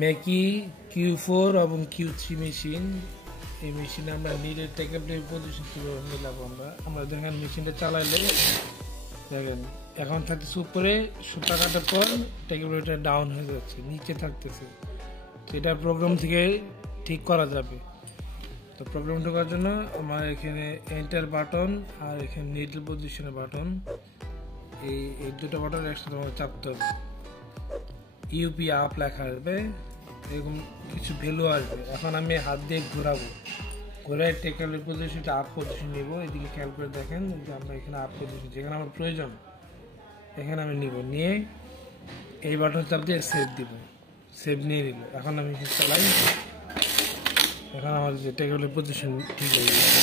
MAQI Q4 এবং Q3 machine. এই মেশিনে আমরা নিডের টেকেলের পজিশন কিভাবে মিলাবো আমরা দেখেন মেশিনটা চালাইলে দেখেন এখন থাকতেছে উপরে, সুতা কাটার পর টেকেলটা ডাউন হয়ে যাচ্ছে, নিচে থাকতেছে। তো এটা প্রোগ্রাম থেকে ঠিক করা যাবে। তো প্রোগ্রাম ঢোকার জন্য আমার এখানে এন্টার বাটন আর এখানে নিডল পজিশনের বাটন, এই দুটো বাটন একসাথে আমার চাপতে হবে। ইউপি আপ লেখা আসবে, এরকম কিছু ভ্যালু আসবে। এখন আমি হাত দিয়ে ঘোরাবো, ঘোরায় টেকেলের পজিশনটা আপ পজিশন নিব। এদিকে খেয়াল করে দেখেন যে আমরা এখানে আপ পজিশন যেখানে আমার প্রয়োজন এখানে আমি নিব, নিয়ে এই বাটন চাপ দিয়ে সেভ দিব। সেভ নিয়ে নিল। এখন আমি চালাই, এখন আমার যে টেকেলের পজিশন ঠিক হয়ে গেছে।